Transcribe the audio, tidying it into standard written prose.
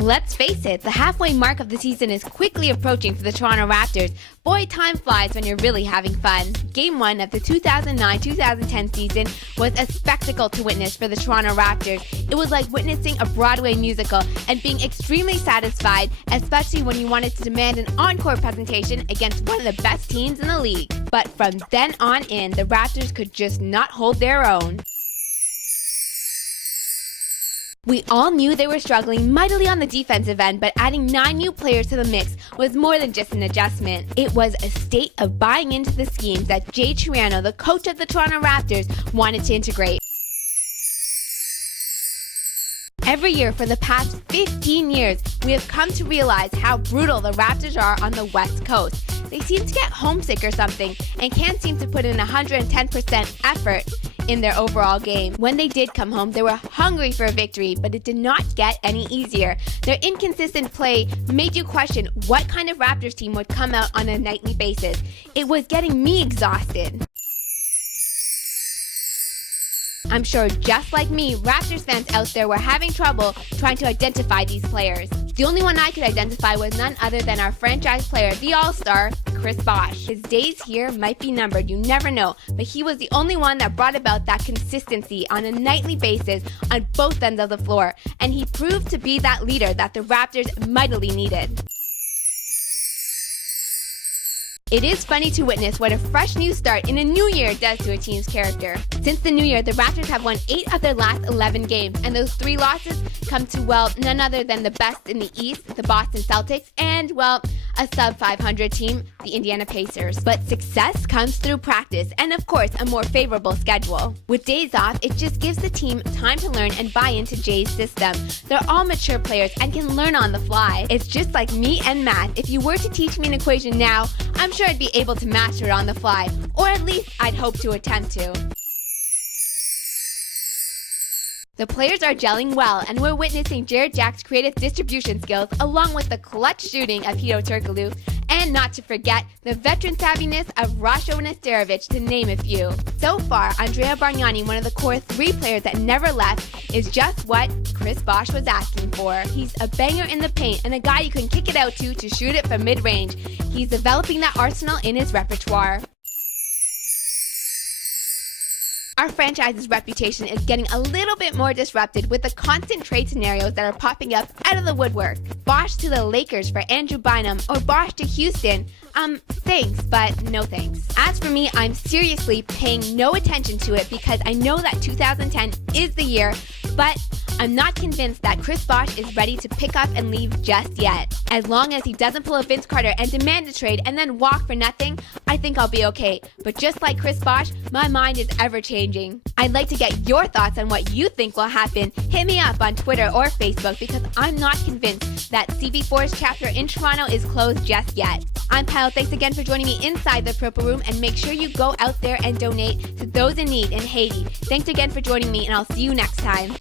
Let's face it, the halfway mark of the season is quickly approaching for the Toronto Raptors. Boy, time flies when you're really having fun. Game 1 of the 2009-2010 season was a spectacle to witness for the Toronto Raptors. It was like witnessing a Broadway musical and being extremely satisfied, especially when you wanted to demand an encore presentation against one of the best teams in the league. But from then on in, the Raptors could just not hold their own. We all knew they were struggling mightily on the defensive end, but adding 9 new players to the mix was more than just an adjustment. It was a state of buying into the schemes that Jay Triano, the coach of the Toronto Raptors, wanted to integrate. Every year for the past 15 years, we have come to realize how brutal the Raptors are on the West Coast. They seem to get homesick or something and can't seem to put in 110% effort in their overall game. When they did come home, they were hungry for a victory, but it did not get any easier. Their inconsistent play made you question what kind of Raptors team would come out on a nightly basis. It was getting me exhausted. I'm sure just like me, Raptors fans out there were having trouble trying to identify these players. The only one I could identify was none other than our franchise player, the All-Star, Chris Bosh. His days here might be numbered, you never know, but he was the only one that brought about that consistency on a nightly basis on both ends of the floor, and he proved to be that leader that the Raptors mightily needed. It is funny to witness what a fresh new start in a new year does to a team's character. Since the new year, the Raptors have won 8 of their last 11 games, and those 3 losses come to, well, none other than the best in the East, the Boston Celtics, and, well, a sub-500 team, the Indiana Pacers. But success comes through practice and, of course, a more favorable schedule. With days off, it just gives the team time to learn and buy into Jay's system. They're all mature players and can learn on the fly. It's just like me and math. If you were to teach me an equation now, I'm sure I'd be able to master it on the fly, or at least I'd hope to attempt to. The players are gelling well, and we're witnessing Jarrett Jack's creative distribution skills along with the clutch shooting of Hedo Turkoglu, and not to forget the veteran savviness of Rasho Nesterovic, to name a few. So far, Andrea Bargnani, one of the core 3 players that never left, is just what Chris Bosh was asking for. He's a banger in the paint and a guy you can kick it out to shoot it from mid-range. He's developing that arsenal in his repertoire. Our franchise's reputation is getting a little bit more disrupted with the constant trade scenarios that are popping up out of the woodwork. Bosh to the Lakers for Andrew Bynum, or Bosh to Houston. Thanks, but no thanks. As for me, I'm seriously paying no attention to it because I know that 2010 is the year, but I'm not convinced that Chris Bosh is ready to pick up and leave just yet. As long as he doesn't pull a Vince Carter and demand a trade and then walk for nothing, I think I'll be okay. But just like Chris Bosh, my mind is ever changing. I'd like to get your thoughts on what you think will happen. Hit me up on Twitter or Facebook because I'm not convinced that CB4's chapter in Toronto is closed just yet. I'm Kyle. Thanks again for joining me inside the Purple Room, and make sure you go out there and donate to those in need in Haiti. Thanks again for joining me, and I'll see you next time.